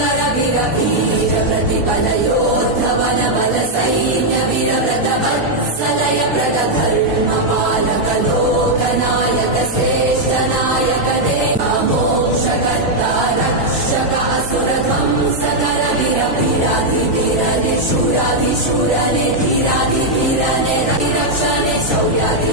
कर वीर वीर प्रतिपल योद्ध बल बल सैन्य वीर व्रत वत्सलय प्रद धर्म